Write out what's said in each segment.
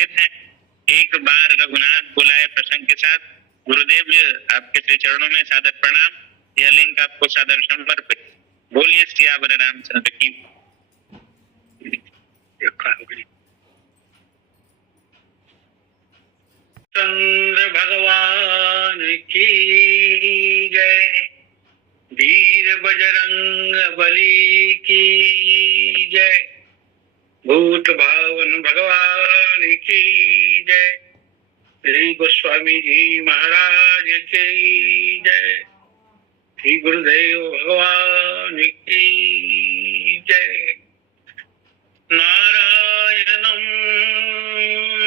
उपस्थित हैं। एक बार रघुनाथ बुलाए प्रसंग के साथ। गुरुदेव आपके श्री चरणों में सादर प्रणाम। यह लिंक आपको सादर समर्पित। बोलिए सियावर रामचंद्र की। चंद्र भगवान की जय, वीर बजरंग बली की जय, भूत भावन भगवान की जय, श्री गोस्वामी जी महाराज की जय, श्री गुरुदेव भगवान की जय। नारायणं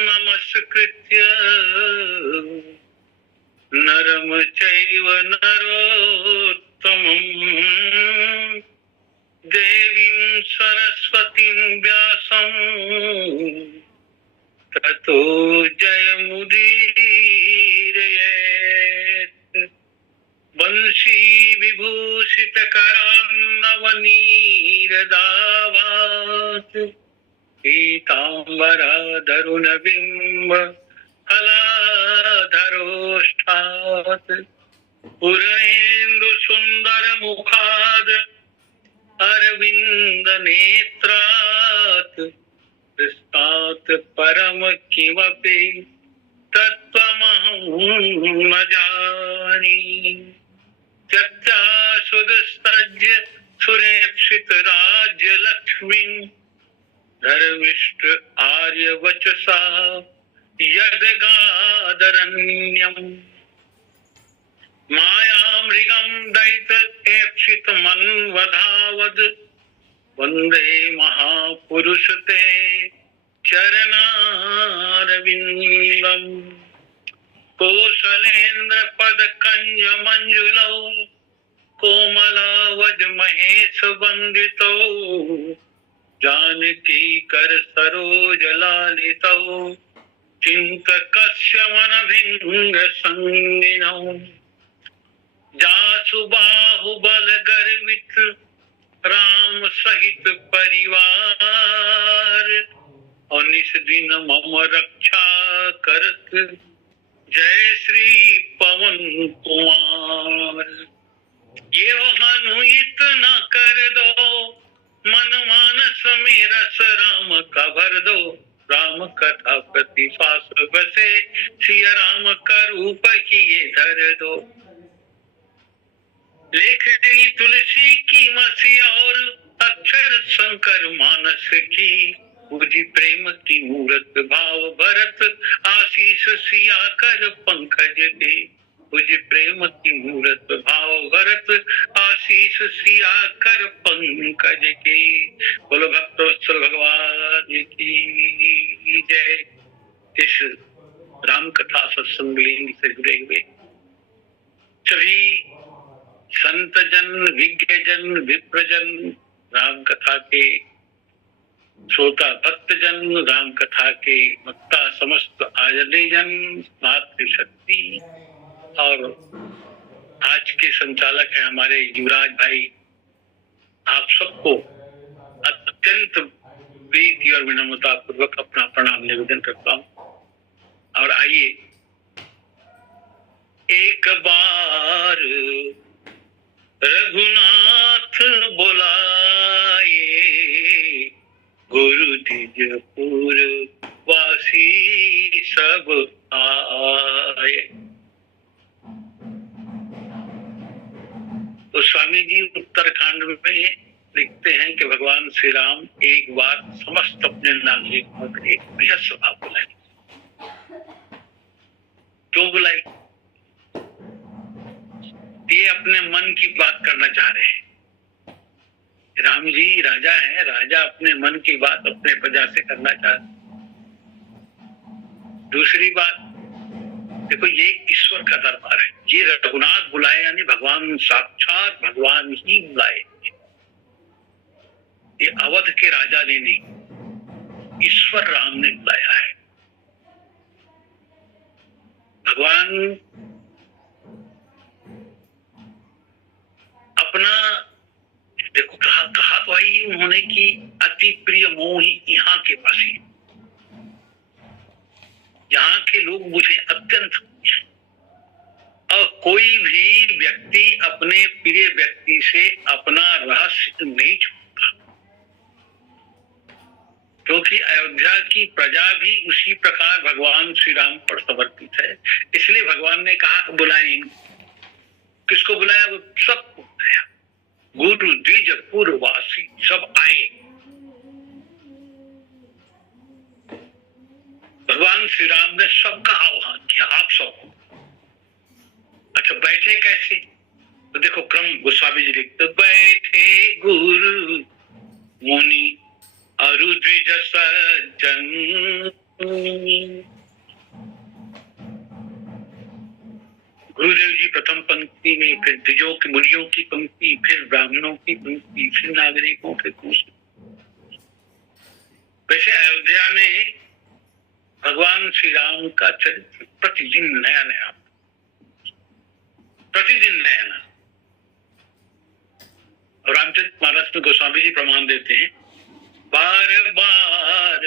नमस्कृत्य नरं चैव नरोत्तमं देवीं सरस्वतीं व्यासं ततो जयमुदीरयेत्। वंशी विभूषित करान्नवनीरदावात् पीताम्बरधरुण बिम्ब फलाधरोष्ठात् पूर्णेन्दु सुन्दर मुखाद् अरविन्द नेत्रात् हस्तात् परम किमपि तत्त्वमहं न जाने। त्यक्त्वा सुदस्तज्य सुरेक्षित राज्य लक्ष्मीं धर्मिष्ठ आर्य वचसा यदगादरण्यम् मायामृगं दैत एक्षित मन्वधावद् वन्दे महापुरुष ते चरणारविन्दम्। कौशलेन्द्र पद कंज मंजुलौ कोमलावज महेश वंदितौ जानकी कर सरोज लालितौ चिंतकस्य मन भिंग संगिनौ। जासु बाहुबल गर्वित राम सहित परिवार अनिस दिन मम रक्षा करत जय श्री पवन कुमार। ये हनुइत न कर दो मन मानस में रस राम का भर दो। राम कथा प्रतिपास बसे सिया राम का रूप किए धर दो। लेखनी तुलसी की मसी और अक्षर शंकर मानस की पूजी प्रेम की मूरत भाव भरत आशीष सिया कर पंकज दे। पूजी प्रेम की मूरत भाव भरत आशीष सिया कर पंकज के। बोलो भक्तवत्सल भगवान की जय। इस राम कथा सत्संग लिंग से जुड़े हुए सभी संत जन विज्ञ जन विप्रजन राम कथा के श्रोता भक्तजन राम कथा के वक्ता समस्त आजन मातृशक्ति और आज के संचालक हैं हमारे युवराज भाई। आप सबको अत्यंत प्रीति और विनम्रता पूर्वक अपना प्रणाम निवेदन करता हूँ। और आइए एक बार रघुनाथ बुलाए गुरु द्विजपुर वासी सब आए। तो स्वामी जी उत्तरकांड में लिखते हैं कि भगवान श्री राम एक बार समस्त अपने नागरिकों को एक बृहद सभा बुलाई। क्यों बुलाई? ये अपने मन की बात करना चाह रहे हैं। राम जी राजा हैं, राजा अपने मन की बात अपने प्रजा से करना चाहते। दूसरी बात देखो, ये ईश्वर का दरबार है। ये रघुनाथ बुलाए यानी भगवान साक्षात भगवान ही बुलाए। ये अवध के राजा ने नहीं, ईश्वर राम ने बुलाया है। भगवान अपना देखो कहा तो आई उन्होंने कि अति प्रिय मोहि यहाँ के बसे। यहाँ के लोग मुझे अत्यंत, और कोई भी व्यक्ति अपने प्रिय व्यक्ति से अपना रहस्य नहीं छुपाता, क्योंकि अयोध्या की प्रजा भी उसी प्रकार भगवान श्री राम पर समर्पित है। इसलिए भगवान ने कहा बुलाए इनको। किसको बुलाया? वो सबको बुलाया। गुरु द्विज पूर्ववासी सब आए। भगवान श्री राम ने सबका आह्वान किया, आप सब। अच्छा, बैठे कैसे? तो देखो क्रम गोस्वामी जी लिखते, बैठे गुरु मुनि अरु द्विज सज्जन। गुरुदेव जी प्रथम पंक्ति में, फिर द्विजों की मुनियों की पंक्ति, फिर ब्राह्मणों की पंक्ति, फिर नागरिकों के कुछ। वैसे अयोध्या में भगवान श्री राम का चरित्र प्रतिदिन नया नया, प्रतिदिन नया नया। रामचरित मानस में गोस्वामी जी प्रमाण देते हैं, बार बार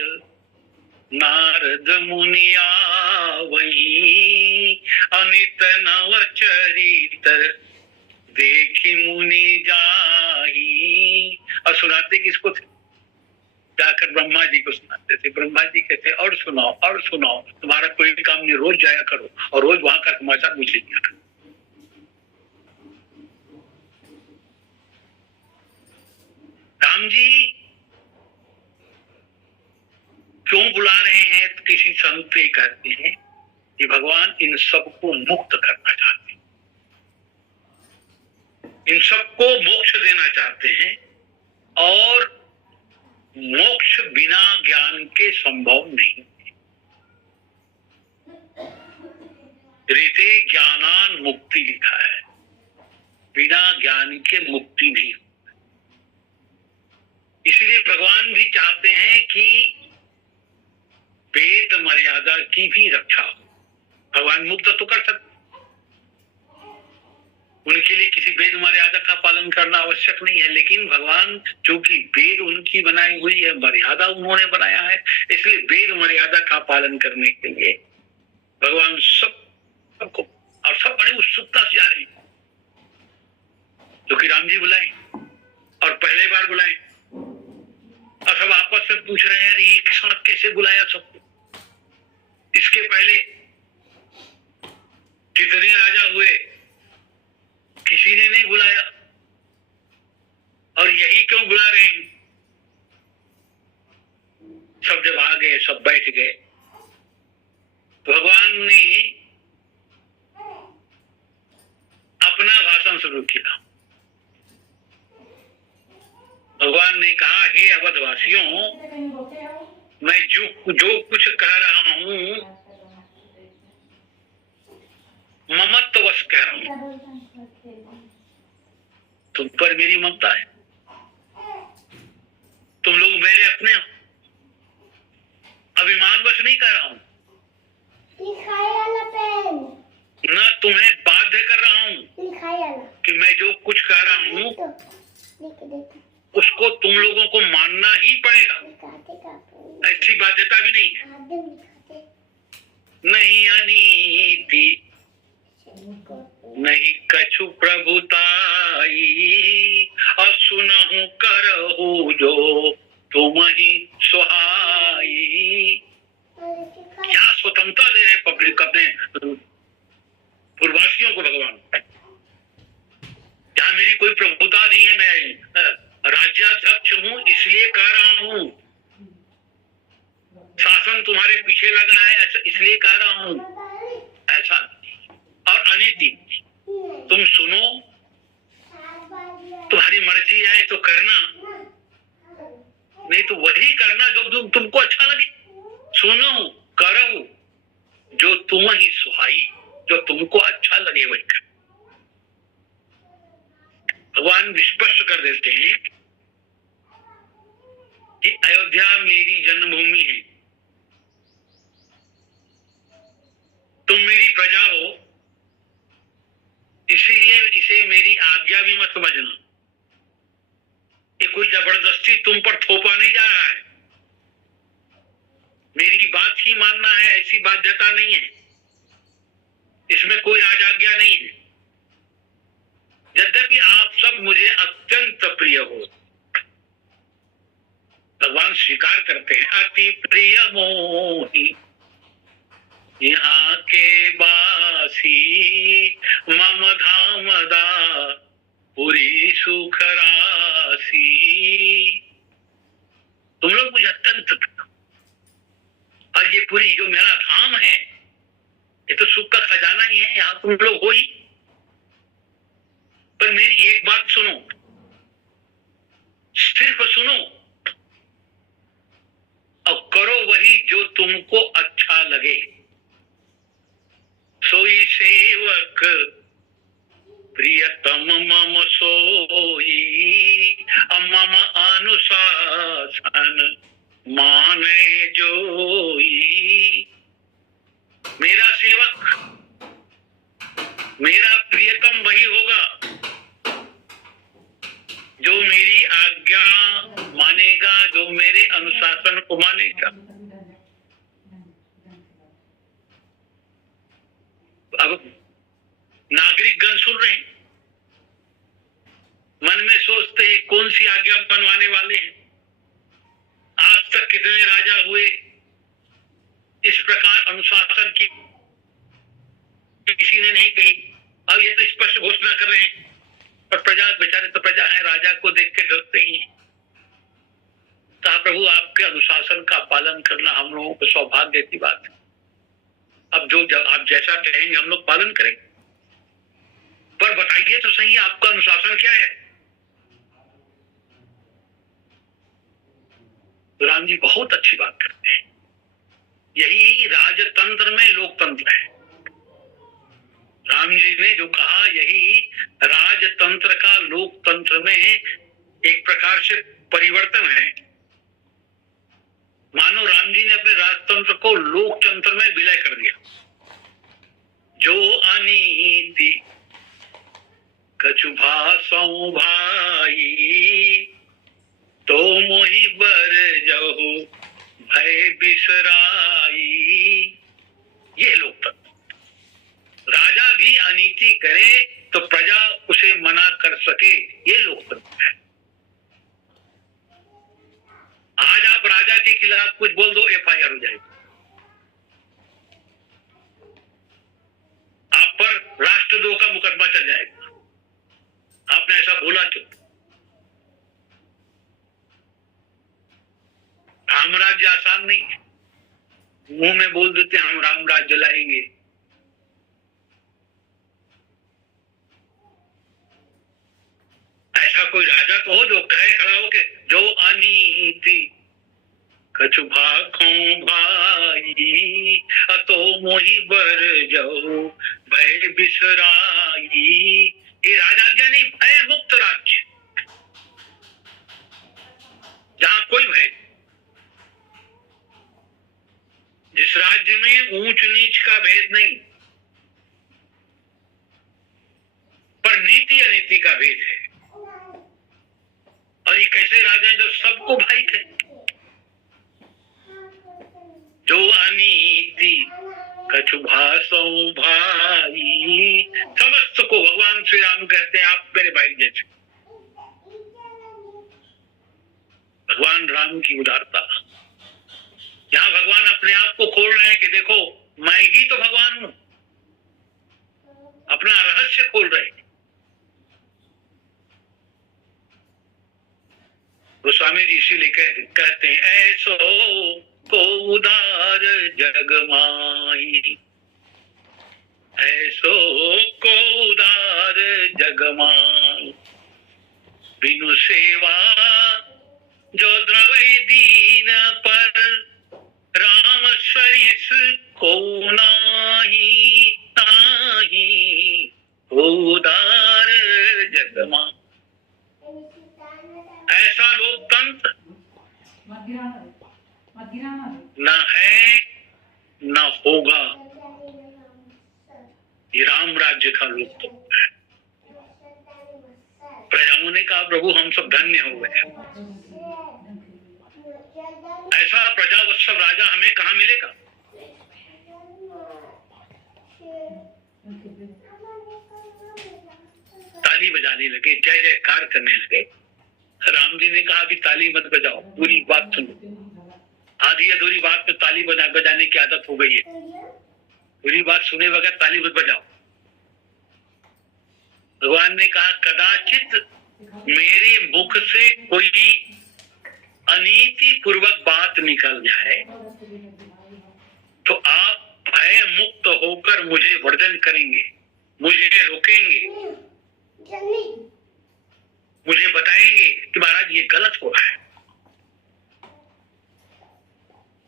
नारद मुनि आवहीं, अनित नव चरित देखी मुनि जाही। और सुनाते किसको थे? जाकर ब्रह्मा जी को सुनाते थे। ब्रह्मा जी कहते और सुनाओ और सुनाओ, तुम्हारा कोई काम नहीं, रोज जाया करो और रोज वहां का समाचार मुझे दिया करो। राम जी क्यों बुला रहे हैं? तो किसी संत ये कहते हैं कि भगवान इन सबको मुक्त करना चाहते हैं, इन सबको मोक्ष देना चाहते हैं, और मोक्ष बिना ज्ञान के संभव नहीं। रीते ज्ञानान मुक्ति लिखा है, बिना ज्ञान के मुक्ति नहीं। इसलिए भगवान भी चाहते हैं कि वेद मर्यादा की भी रक्षा हो। भगवान मुक्त तो कर सकते, उनके लिए किसी वेद मर्यादा का पालन करना आवश्यक नहीं है, लेकिन भगवान चूंकि वेद उनकी बनाई हुई है, मर्यादा उन्होंने बनाया है, इसलिए वेद मर्यादा का पालन करने के लिए भगवान सबको, और सब बड़ी उत्सुकता से जा रहे हैं, क्योंकि राम जी बुलाए और पहले बार बुलाए, और सब आपस में पूछ रहे हैं एक साथ कैसे बुलाया सबको। इसके पहले कितने राजा हुए, किसी ने नहीं बुलाया, और यही क्यों बुला रहे हैं? सब जब आ गए, सब बैठ गए, तो भगवान ने अपना भाषण शुरू किया। भगवान ने कहा, हे अवधवासियों, मैं जो कुछ कह रहा हूं ममत्ववश कह रहा हूं, तुम पर मेरी ममता है, तुम लोग मेरे अपने हो, अभिमानवश नहीं कह रहा हूं, न तुम्हें बाध्य कर रहा हूं कि मैं जो कुछ कह रहा हूं उसको तुम लोगों को मानना ही पड़ेगा। ऐसी बाध्यता भी नहीं है। नहीं अनीति नहीं कछु प्रभुताई, और सुनहु करहु जो तुम ही सुहाई। क्या स्वतंत्रता दे रहे पब्लिक, अपने पूर्ववासियों को भगवान। जहां मेरी कोई प्रभुता नहीं है, मैं राज्याध्यक्ष हूं इसलिए कह रहा हूं, शासन तुम्हारे पीछे लगा है ऐसा इसलिए कह रहा हूं, ऐसा। और अनीति, तुम सुनो, तुम्हारी मर्जी है तो करना, नहीं तो वही करना जो तुमको अच्छा लगे। सुनो करो जो तुम ही सुहाई, जो तुमको अच्छा लगे वही कर। भगवान स्पष्ट कर देते हैं कि अयोध्या मेरी जन्मभूमि है, तुम मेरी प्रजा हो, इसीलिए इसे मेरी आज्ञा भी मत समझना। ये कोई जबरदस्ती तुम पर थोपा नहीं जा रहा है, मेरी बात ही मानना है ऐसी बाध्यता नहीं है, इसमें कोई राजाज्ञा नहीं है। यद्यपि आप सब मुझे अत्यंत प्रिय हो, भगवान स्वीकार करते हैं, अति प्रिय मोहि यहाँ के बासी, मम धाम दा पुरी सुख राशि। तुम लोग मुझे अत्यंत प्रिय, और ये पूरी जो मेरा धाम है ये तो सुख का खजाना ही है, यहाँ तुम लोग हो ही। पर मेरी एक बात सुनो, सिर्फ सुनो और करो वही जो तुमको अच्छा लगे। सोई सेवक प्रियतम मम सोई, मम अनुशासन माने जोई। मेरा सेवक, मेरा प्रियतम वही होगा जो मेरी आज्ञा मानेगा, जो मेरे अनुशासन को मानेगा। अब नागरिकगण सुन रहे हैं, मन में सोचते हैं कौन सी आज्ञा बनवाने वाले हैं। आज तक कितने राजा हुए इस प्रकार अनुशासन की किसी ने नहीं कही, अब ये तो स्पष्ट घोषणा कर रहे हैं। पर प्रजा, बेचारे तो प्रजा है, राजा को देख के डरते ही हैं। कहा प्रभु आपके अनुशासन का पालन करना हम लोगों को सौभाग्य की बात है। अब जो आप जैसा कहेंगे हम लोग पालन करेंगे, पर बताइए तो सही आपका अनुशासन क्या है। राम जी बहुत अच्छी बात करते हैं, यही राजतंत्र में लोकतंत्र है। राम जी ने जो कहा यही राजतंत्र का लोकतंत्र में एक प्रकार से परिवर्तन है। मानो राम जी ने अपने राजतंत्र को लोकतंत्र में विलय कर दिया। जो अनीति कछु भाषौ भाई, तो मोहि बर जहु भय बिसराई। ये लोकतंत्र, राजा भी अनीति करे तो प्रजा उसे मना कर सके, ये लोकतंत्र है। आज आप राजा के खिलाफ कुछ बोल दो, एफआईआर हो जाएगी, आप पर राष्ट्रद्रोह का मुकदमा चल जाएगा। आपने ऐसा बोला क्यों? राम राज्य आसान नहीं है, मुंह में बोल देते हम राम राज्य लाएंगे। ऐसा कोई राजा तो हो जो कहे खड़ा हो के जो अनीति कछु भाखों भाई, अतो मोहि बर जाओ भय बिसराई। ये राजाज्ञा नहीं, भय मुक्त राज्य, जहां कोई भय, जिस राज्य में ऊंच नीच का भेद नहीं, पर नीति अनीति का भेद है। और ये कैसे राजा जो सबको भाई थे। जो अनीति कछु भाषौ भाई, समस्त को भगवान श्री राम कहते हैं आप मेरे भाई जैसे। भगवान राम की उदारता, यहाँ भगवान अपने आप को खोल रहे हैं कि देखो मैं ही तो भगवान हूं, अपना रहस्य खोल रहे हैं। गोस्वामी जी इसीलिए कहते हैं ऐसो को उदार जग माई, ऐसो को उदार जग माई, बिनु सेवा जो द्रवै दीन पर, राम सरिस को नाही ताही उदार जग माई। ऐसा लोकतंत्र न है न होगा, ये राम राज्य का लोकतंत्र है। प्रजाओं ने कहा प्रभु हम सब धन्य हो गए, ऐसा प्रजावत्सल राजा हमें कहाँ मिलेगा। ताली बजाने लगे, जय जयकार करने लगे। राम जी ने कहा अभी ताली मत बजाओ, पूरी बात सुनो। आधी अधूरी बात में ताली बजाने की आदत हो गई है, पूरी बात सुने बगैर ताली मत बजाओ। भगवान ने कहा कदाचित मेरे मुख से कोई अनीति पूर्वक बात निकल जाए तो आप भय मुक्त होकर मुझे वर्जन करेंगे, मुझे रोकेंगे, मुझे बताएंगे कि महाराज ये गलत हो रहा है।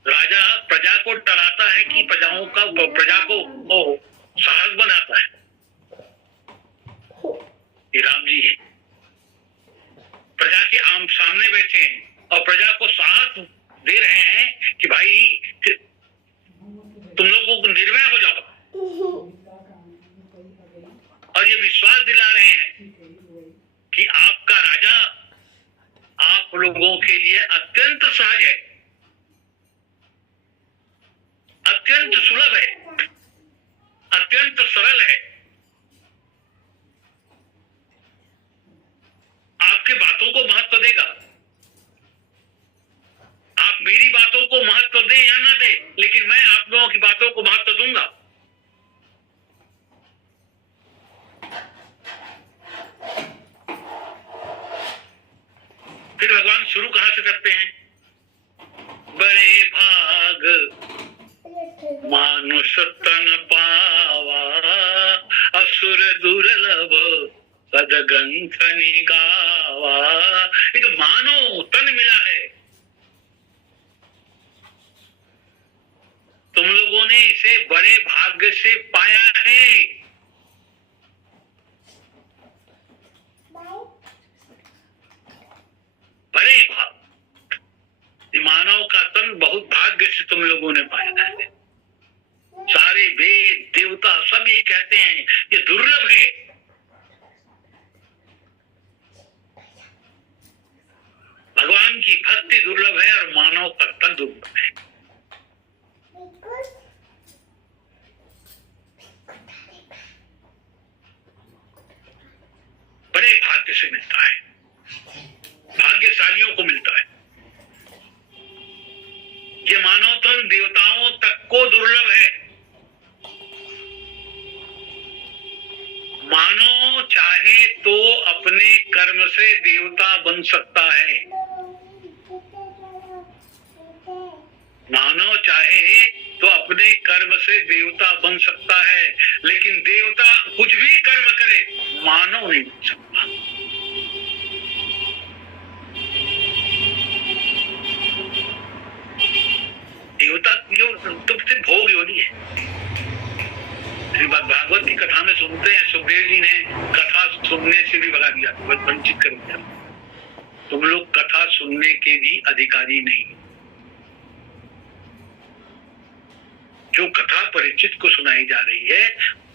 राजा प्रजा को डराता है कि प्रजा को साहस बनाता है। ये राम जी है, प्रजा के आम सामने बैठे हैं और प्रजा को साहस दे रहे हैं कि भाई तुम लोगों को निर्भय हो जाओ, और ये विश्वास दिला रहे हैं कि आपका राजा आप लोगों के लिए अत्यंत सहज है, अत्यंत सुलभ है, अत्यंत सरल है। आपके बातों को महत्व देगा। आप मेरी बातों को महत्व दें या ना दें, लेकिन मैं आप लोगों की बातों को महत्व दूंगा। फिर भगवान शुरू कहां से करते हैं? बड़े भाग मानुष तन पावा, असुर दुर्लभ सदग्रंथ निगावा। ये तो मानो तन मिला है, तुम लोगों ने इसे बड़े भाग्य से पाया है। बड़े भाग, मानव का तन बहुत भाग्य से तुम लोगों ने पाया है। सारे वेद देवता सब ये कहते हैं ये दुर्लभ है। भगवान की भक्ति दुर्लभ है और मानव का तन दुर्लभ है। बड़े भाग्य से मिलता है, भाग्यशालियों को मिलता है। ये मानव तन देवताओं तक को दुर्लभ है। मानव चाहे तो अपने कर्म से देवता बन सकता है, मानव चाहे तो अपने कर्म से देवता बन सकता है, लेकिन देवता कुछ भी कर्म करे मानव नहीं बन सकता। देवता तो सिर्फ भोग योनि है। श्रीमद् भागवत की कथा में सुनते हैं सुखदेव जी ने कथा सुनने से भी भगा दिया, वंचित कर दिया। तुम लोग कथा सुनने के भी अधिकारी नहीं। जो कथा परिचित को सुनाई जा रही है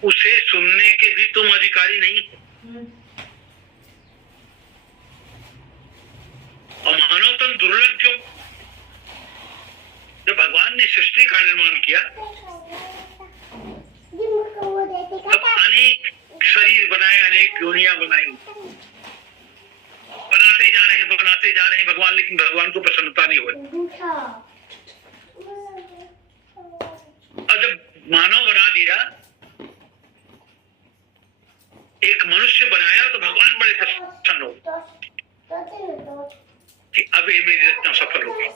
उसे सुनने के भी तुम अधिकारी नहीं। और मानव तन दुर्लभ क्यों? जब भगवान ने सृष्टि का निर्माण किया तब अनेक शरीर बनाए, अनेक योनियां बनाई, बनाते जा रहे हैं भगवान, लेकिन भगवान को प्रसन्नता नहीं हुई। और जब मानव बना दिया, एक मनुष्य बनाया, तो भगवान बड़े प्रसन्न हो कि अब ये मेरी रचना सफल होगी।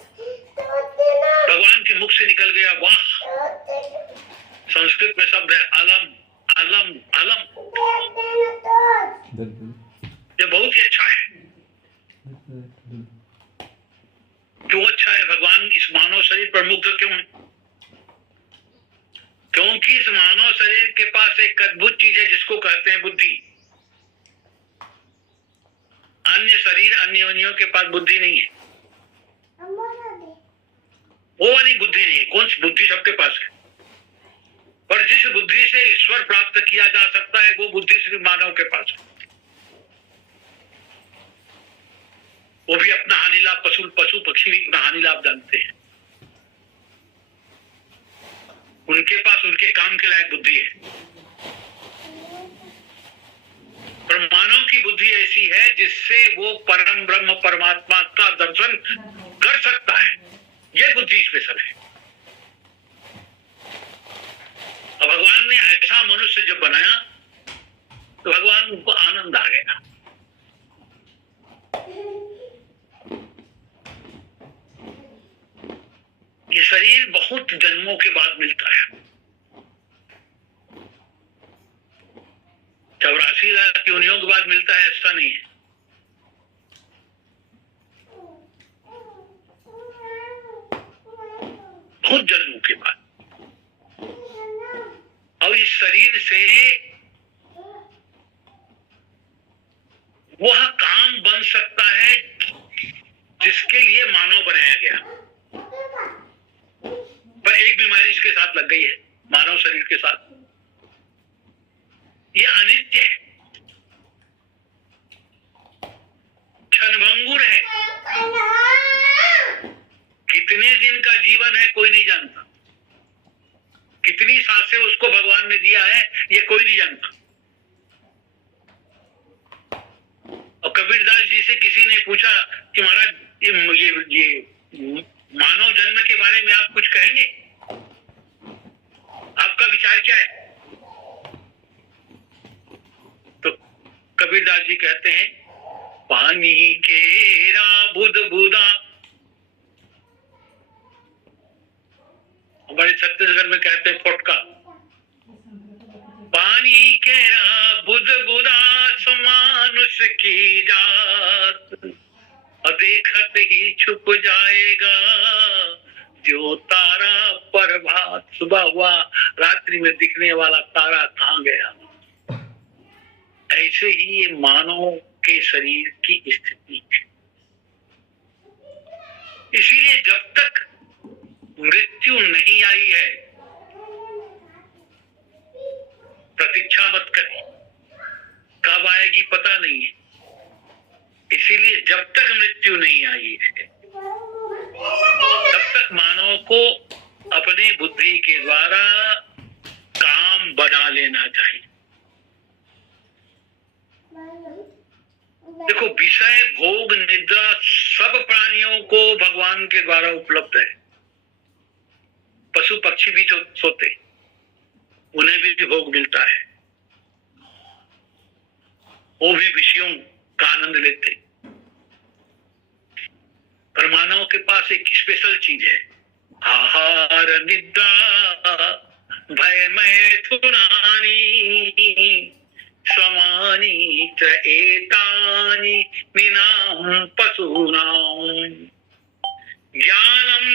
भगवान के मुख से निकल गया वाह। संस्कृत में शब्द है अलम अलम अलम। ये बहुत ही अच्छा है। क्यों अच्छा है? भगवान इस मानव शरीर पर मुग्ध क्यों है? क्योंकि इस मानव शरीर के पास एक अद्भुत चीज है जिसको कहते हैं बुद्धि। अन्य शरीर, अन्य योनियों के पास बुद्धि नहीं है। वो वाली बुद्धि नहीं है। कौन सी बुद्धि? सबके पास है, पर जिस बुद्धि से ईश्वर प्राप्त किया जा सकता है वो बुद्धि सिर्फ मानव के पास है। वो भी अपना हानि लाभ, पशु पक्षी भी अपना हानि लाभ जानते हैं। उनके पास उनके काम के लायक बुद्धि है, पर और मानव की बुद्धि ऐसी है जिससे वो परम ब्रह्म परमात्मा का दर्शन कर सकता है। ये बुद्धि स्पेशल है। और भगवान ने ऐसा मनुष्य जब बनाया तो भगवान को आनंद आ गया। ये शरीर बहुत जन्मों के बाद मिलता है। 84 लाख योनियों के बाद मिलता है ऐसा नहीं है। बहुत जन्मों के बाद। और इस शरीर से वह काम बन सकता है जिसके लिए मानव बनाया गया। पर एक बीमारी इसके साथ लग गई है, मानव शरीर के साथ। ये अनित्य है, क्षणभंगुर है। कितने दिन का जीवन है कोई नहीं जानता। कितनी सांसें उसको भगवान ने दिया है ये कोई नहीं जानता। और कबीरदास जी से किसी ने पूछा कि महाराज ये मानव जन्म के बारे में आप कुछ कहेंगे, आपका विचार क्या है? तो कबीरदास जी कहते हैं, पानी केरा बुध बुदा। हमारे छत्तीसगढ़ में कहते हैं फोटका। पानी केरा बुध बुदा समानुष की जात, देखत ही छुप जाएगा जो तारा प्रभात। सुबह हुआ, रात्रि में दिखने वाला तारा कहाँ गया? ऐसे ही ये मानव के शरीर की स्थिति है। इसीलिए जब तक मृत्यु नहीं आई है प्रतीक्षा मत करें, कब आएगी पता नहीं है। इसीलिए जब तक मृत्यु नहीं आई है तब तक मानव को अपने बुद्धि के द्वारा काम बना लेना चाहिए। देखो, विषय भोग निद्रा सब प्राणियों को भगवान के द्वारा उपलब्ध है। पशु पक्षी भी सोते, उन्हें भी भोग मिलता है, वो भी विषयों का आनंद लेते। पर मानव के पास एक स्पेशल चीज है, आहार निद्रा भय मैथुनानि समानी च एतानि निनाम पशूनां ज्ञानम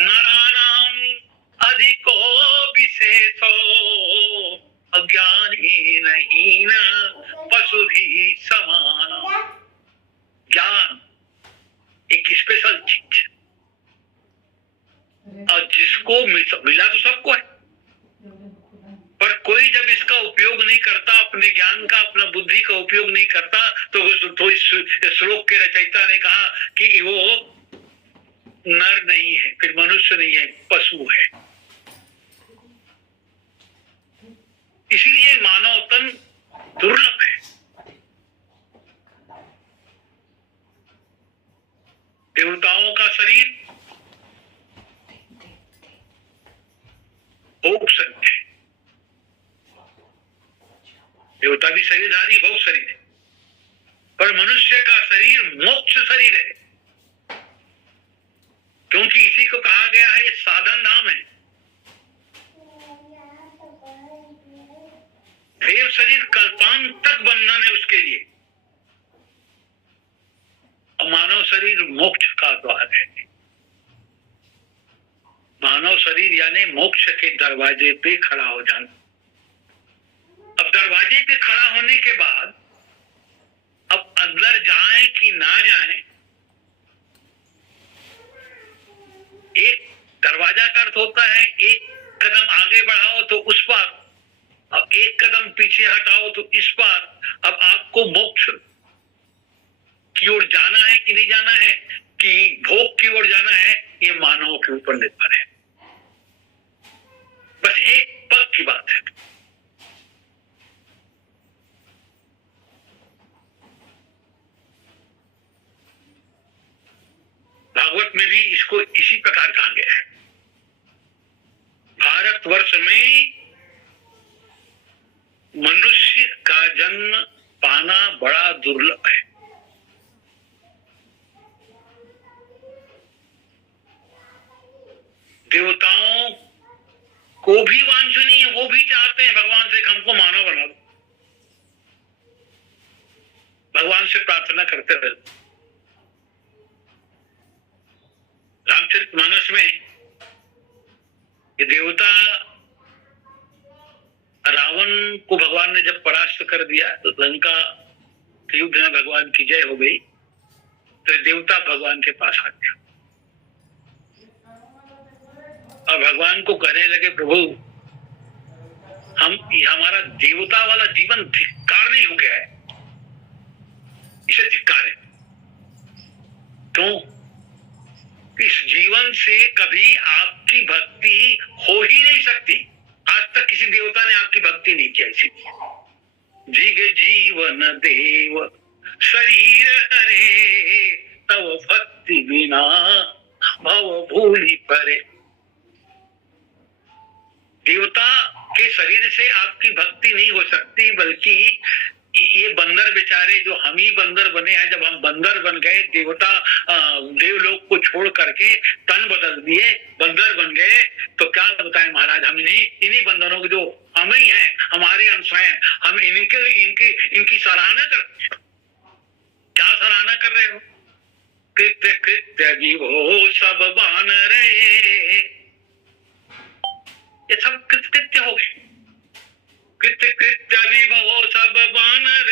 नराणाम अधिको विशेषो अज्ञानी नहीं न पशु भी समान। ज्ञान एक स्पेशल चीज, और जिसको मिला तो सबको है, पर कोई जब इसका उपयोग नहीं करता, अपने ज्ञान का, अपना बुद्धि का उपयोग नहीं करता, तो इस श्लोक के रचयिता ने कहा कि वो नर नहीं है, फिर मनुष्य नहीं है, पशु है। इसीलिए मानव तन दुर्लभ है। देवताओं का शरीर भोग शरीर है, देवता भी शरीरधारी भोग शरीर है, पर मनुष्य का शरीर मोक्ष शरीर है, क्योंकि इसी को कहा गया है ये साधन धाम है। देव शरीर कल्पांत तक बंधन है उसके लिए, और मानव शरीर मोक्ष का द्वार है। मानव शरीर यानी मोक्ष के दरवाजे पे खड़ा हो जाना। अब दरवाजे पे खड़ा होने के बाद अब अंदर जाएं कि ना जाएं, एक दरवाजा का अर्थ होता है एक कदम आगे बढ़ाओ तो उस पार, अब एक कदम पीछे हटाओ तो इस पार। अब आपको मोक्ष की ओर जाना है कि नहीं जाना है, कि भोग की ओर जाना है, ये मानव के ऊपर निर्भर है। बस एक पग की बात है। भारतवर्ष में मनुष्य का जन्म पाना बड़ा दुर्लभ है। देवताओं को भी वांछनीय है, वो भी चाहते हैं भगवान से हमको मानव बना दो, भगवान से प्रार्थना करते रहते। रामचरितमानस में ये देवता रावण को भगवान ने जब परास्त कर दिया तो लंका के युद्ध में भगवान की जय हो गई, तो देवता भगवान के पास आ गया और भगवान को कहने लगे, प्रभु हमारा देवता वाला जीवन धिक्कार नहीं हो गया है, इसे धिक्कार है। क्यों? इस जीवन से कभी आपकी भक्ति हो ही नहीं सकती। आज तक किसी देवता ने आपकी भक्ति नहीं की ऐसी। जिग जीवन देव शरीर हरे, तव भक्ति बिना भव भूलि परे। देवता के शरीर से आपकी भक्ति नहीं हो सकती, बल्कि ये बंदर बेचारे जो हम ही बंदर बने हैं, जब हम बंदर बन गए, देवता देवलोक को छोड़ करके तन बदल दिए, बंदर बन गए, तो क्या बताएं महाराज, हम इन्हीं बंदरों के जो हम ही हैं, हमारे अंश हैं, हम इनकी सराहना कर, क्या सराहना कर रहे हो? कृत्य कृत्य जीवो सब बानर, ये सब कृत्य हो गए। कृत्य कृत्य विभो सब बानर,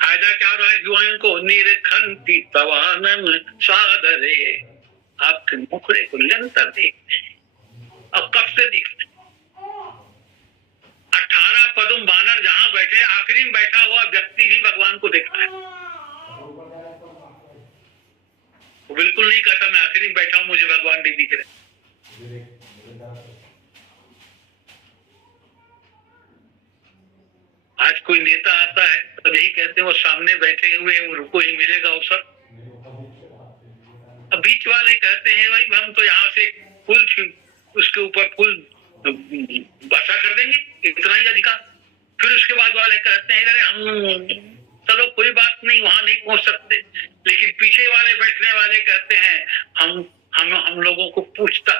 फायदा क्या हो रहा है? युवाओं को निरखंती तवानन सादरे, आपके मुखड़े को निरंतर देखते हैं। अब कब से देखते हैं? 18 पदम बानर जहां बैठे, आखिरी में बैठा हुआ व्यक्ति भी भगवान को देखता है। वो बिल्कुल नहीं कहता मैं आखिरी में बैठा हूं, मुझे भगवान नहीं दिख रहे। आज कोई नेता आता है तो यही कहते हैं वो सामने बैठे हुए हैं, उनको ही मिलेगा अवसर। अब बीच वाले कहते हैं भाई हम तो यहाँ से पुल उसके ऊपर पुल बसा कर देंगे, इतना ही अधिकार। फिर उसके बाद वाले कहते हैं अरे हम चलो कोई बात नहीं, वहां नहीं पहुंच सकते। लेकिन पीछे वाले बैठने वाले कहते हैं हम लोगों को पूछता,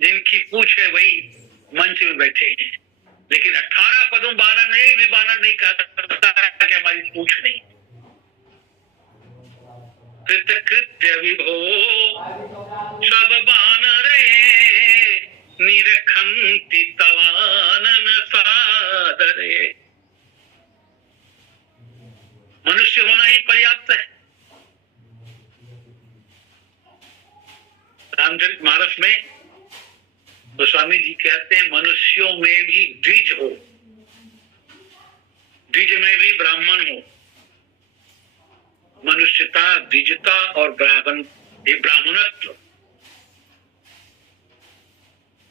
जिनकी पूछ है वही मंच में बैठे हैं। लेकिन 18 पदों बानर में भी बानर नहीं कहता कि हमारी पूछ नहीं। कृत्य कृत्य विभो सब बानर, निरखंति तवानन सादरे। मनुष्य होना ही पर्याप्त है। रामचरितमानस में गोस्वामी जी कहते हैं मनुष्यों में भी द्विज हो, द्विज में भी ब्राह्मण हो। मनुष्यता, द्विजता और ब्राह्मणत्व,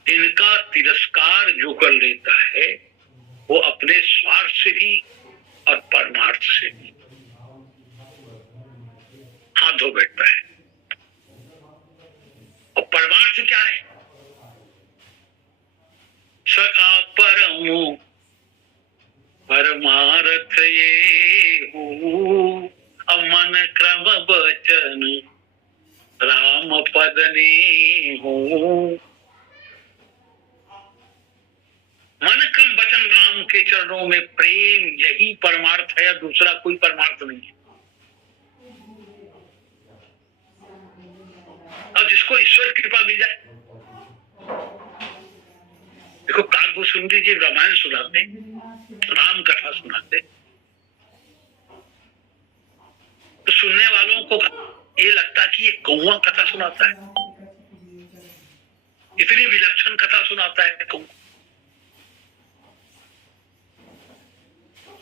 इनका तिरस्कार जो कर लेता है वो अपने स्वार्थ से भी और परमार्थ से भी हाथ धो बैठता है। और परमार्थ क्या है? सखा परमो परमार्थ ये हो, अमन क्रम बचन राम पद ने हो। मन क्रम वचन राम के चरणों में प्रेम, यही परमार्थ है, दूसरा कोई परमार्थ नहीं है। और जिसको ईश्वर कृपा मिल जाए, देखो काकभूषुंडी जी रामायण सुनाते, राम कथा सुनाते, तो सुनने वालों को ये लगता कि ये कौवा कथा सुनाता है, इतनी विलक्षण कथा सुनाता है कौवा,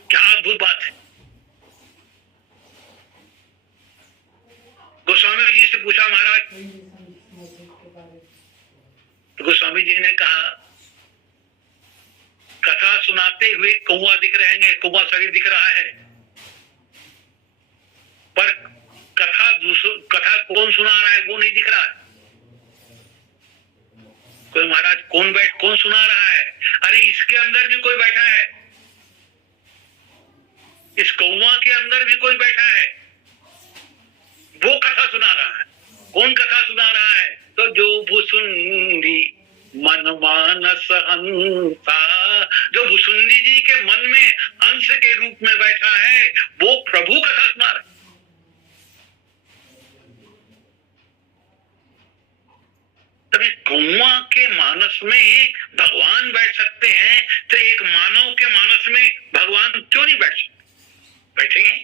क्या अद्भुत बात है। गोस्वामी जी से पूछा महाराज, तो गोस्वामी जी ने कहा कथा सुनाते हुए कौवा दिख रहे हैं, कौवा शरीर दिख रहा है, पर कथा कौन सुना रहा है वो नहीं दिख रहा है। कोई महाराज कौन सुना रहा है? अरे इसके अंदर भी कोई बैठा है, इस कौवा के अंदर भी कोई बैठा है, वो कथा सुना रहा है। कौन कथा सुना रहा है? तो जो भुसुंडी मन मानस हंसा, जो भुसुंडी जी के मन में हंस के रूप में बैठा है, वो प्रभु कथा सुना रहा है। तभी कौवा के मानस में भगवान बैठ सकते हैं, तो एक मानव के मानस में भगवान क्यों नहीं बैठ सकते? बैठेंगे,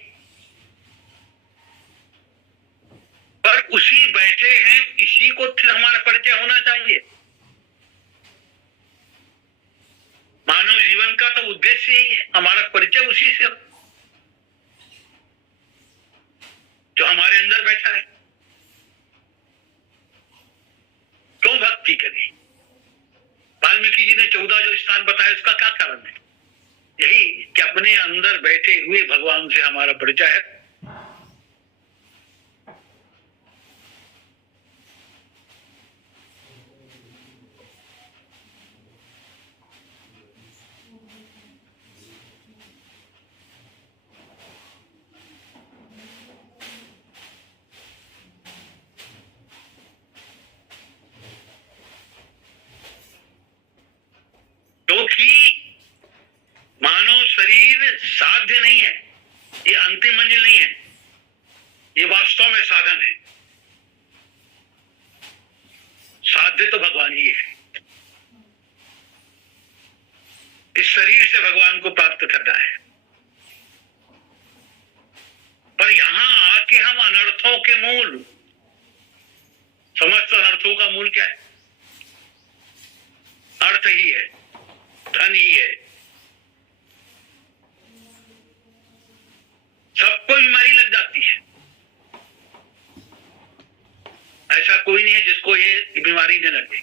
पर उसी बैठे हैं, इसी को हमारा परिचय होना चाहिए। मानव जीवन का तो उद्देश्य ही है, हमारा परिचय उसी से हो जो हमारे अंदर बैठा है। क्यों भक्ति करें? वाल्मीकि जी ने 14 जो स्थान बताया, उसका क्या कारण है? यही कि अपने अंदर बैठे हुए भगवान से हमारा परिचय है। क्योंकि मानव शरीर साध्य नहीं है, ये अंतिम मंजिल नहीं है, ये वास्तव में साधन है। साध्य तो भगवान ही है। इस शरीर से भगवान को प्राप्त करना है, पर यहां आके हम अनर्थों के मूल, समस्त अनर्थों का मूल क्या है? अर्थ ही है, धन ही है। सबको बीमारी लग जाती है, ऐसा कोई नहीं है जिसको ये बीमारी न लगे,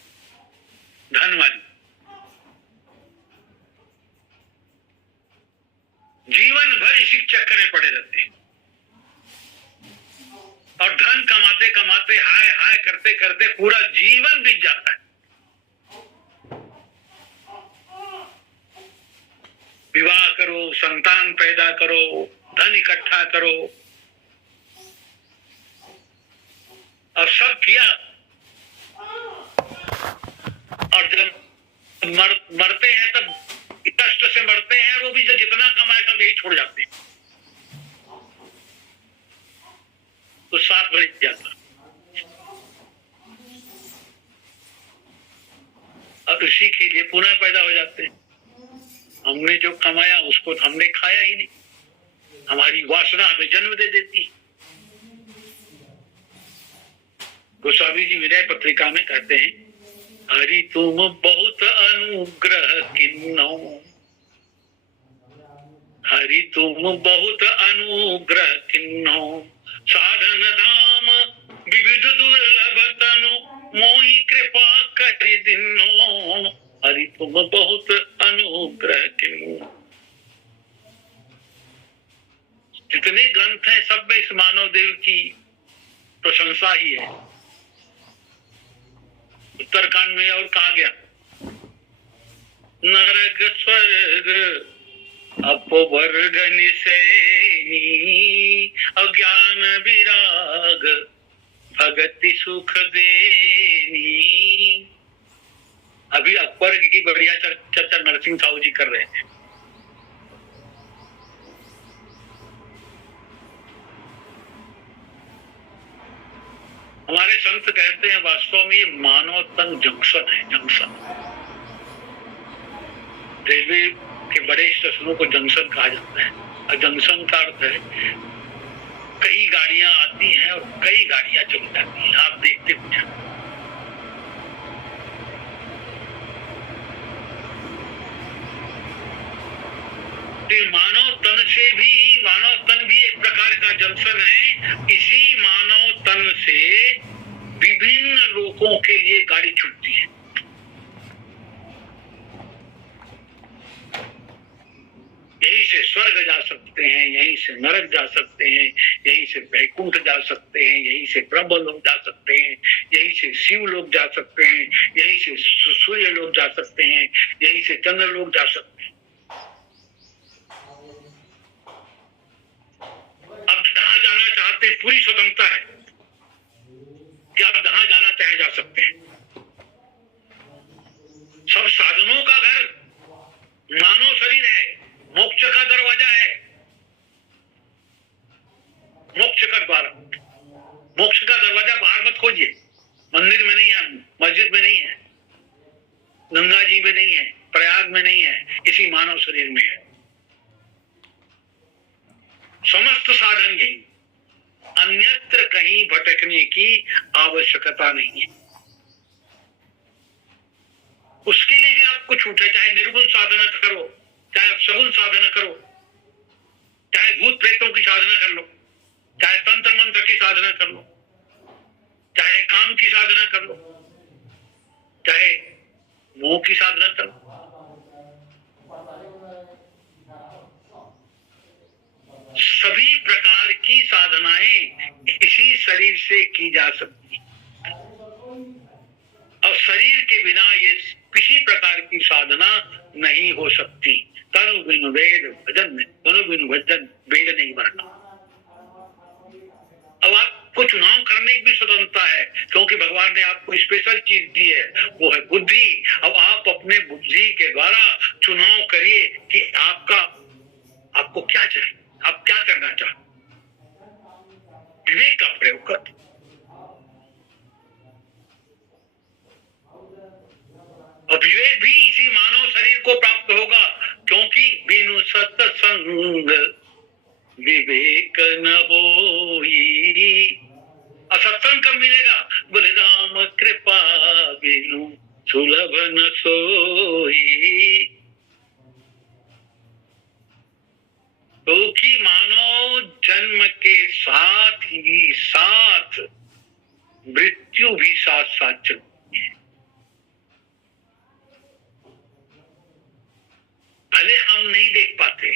धन वाली। जीवन भर इसी चक्कर में पड़े रहते हैं, और धन कमाते कमाते, हाय हाय करते करते पूरा जीवन बीत जाता है। विवाह करो, संतान पैदा करो, धन इकट्ठा करो, और सब किया, और जब मरते हैं तब कष्ट से मरते हैं, और वो भी जितना कमाए सब यही छोड़ जाते हैं, तो साथ बन जाता। और उसी के लिए पुनः पैदा हो जाते हैं। हमने जो कमाया उसको हमने खाया ही नहीं, हमारी वासना हमें जन्म दे देती है। गोस्वामी जी विनय पत्रिका में कहते हैं, हरि तुम बहुत अनुग्रह किन्नो, हरि तुम बहुत अनुग्रह किन्नो, साधन धाम विविध दुर्लभ तनु, मोहि कृपा करि दिन्नो, हरि तुम बहुत अनुग्रह किन्नो। जितने ग्रंथ हैं सब में इस मानव देव की प्रशंसा ही है। उत्तरकांड में और कहा गया, नरक स्वर्ग अपवर्ग निसेनी, अज्ञान विराग भगति सुख देनी। अभी अपवर्ग की बढ़िया चर्चा नरसिंह साहू जी कर रहे हैं। हमारे संत कहते हैं वास्तव में ये मानव तन जंक्शन है, जंक्शन। रेलवे के बड़े स्टेशनों को जंक्शन कहा जाता है, और जंक्शन का अर्थ है कई गाड़ियां आती हैं और कई गाड़ियां चली जाती हैं, आप देखते हैं। मानव तन से भी, मानव तन भी एक प्रकार का जंक्शन है। इसी मानव तन से विभिन्न लोगों के लिए गाड़ी छूटती है। यहीं से स्वर्ग जा सकते हैं, यहीं से नरक जा सकते हैं, यहीं से वैकुंठ जा सकते हैं, यहीं से ब्रह्मलोक जा सकते हैं, यहीं से शिवलोक जा सकते हैं, यहीं से सूर्य लोक जा सकते हैं, यहीं से चंद्रलोक जा सकते हैं। अब जहां जाना चाहते हैं, पूरी स्वतंत्रता है कि आप जहां जाना चाहे जा सकते हैं। सब साधनों का घर मानव शरीर है, मोक्ष का दरवाजा है, मोक्ष का द्वार। मोक्ष का दरवाजा बाहर मत खोजिए, मंदिर में नहीं है, मस्जिद में नहीं है, गंगा जी में नहीं है, प्रयाग में नहीं है, इसी मानव शरीर में है। समस्त साधन यही, अन्यत्र कहीं भटकने की आवश्यकता नहीं है। उसके लिए भी आप कुछ उठे, चाहे निर्गुण साधना करो, चाहे आप सगुण साधना करो, चाहे भूत प्रेतों की साधना कर लो, चाहे तंत्र मंत्र की साधना कर लो, चाहे काम की साधना कर लो, चाहे मोह की साधना कर लो, सभी प्रकार की साधनाएं इसी शरीर से की जा सकती है। और शरीर के बिना ये किसी प्रकार की साधना नहीं हो सकती। तनु बिनु वेद भजन, तनु बिनु भजन वेद नहीं बनता। अब आपको चुनाव करने की भी स्वतंत्रता है, क्योंकि भगवान ने आपको स्पेशल चीज दी है, वो है बुद्धि। अब आप अपने बुद्धि के द्वारा चुनाव करिए कि आपको क्या चाहिए, आप क्या करना चाहते। विवेक का प्रयोग कर। और विवेक भी इसी मानव शरीर को प्राप्त होगा, क्योंकि बिनु सत्संग विवेक न होई। और सत्संग कब मिलेगा? बोले राम कृपा बिनु सुलभ न सोई। क्योंकि मानव जन्म के साथ ही साथ मृत्यु भी साथ साथ चलती है। भले हम नहीं देख पाते,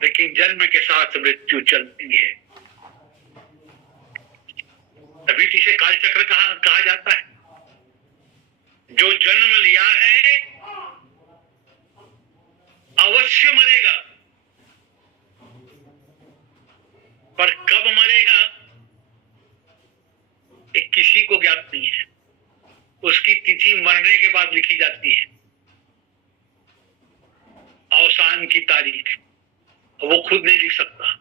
लेकिन जन्म के साथ मृत्यु चलती है। तभी इसे कालचक्र कहा जाता है। जो जन्म लिया है अवश्य मरेगा, पर कब मरेगा ये किसी को ज्ञात नहीं है। उसकी तिथि मरने के बाद लिखी जाती है, अवसान की तारीख, वो खुद नहीं लिख सकता।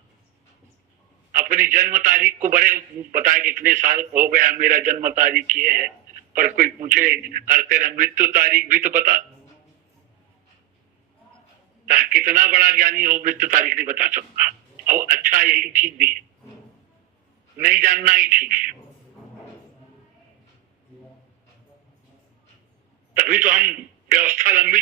अपनी जन्म तारीख को बड़े बताए कि इतने साल हो गया मेरा जन्म तारीख ये है, पर कोई पूछे अरे तेरा मृत्यु तारीख भी तो बता। कितना बड़ा ज्ञानी हो, मृत्यु तारीख नहीं बता सकता। और अच्छा यही ठीक भी है, नहीं जानना ही ठीक है। तभी तो हम व्यवस्था लंबी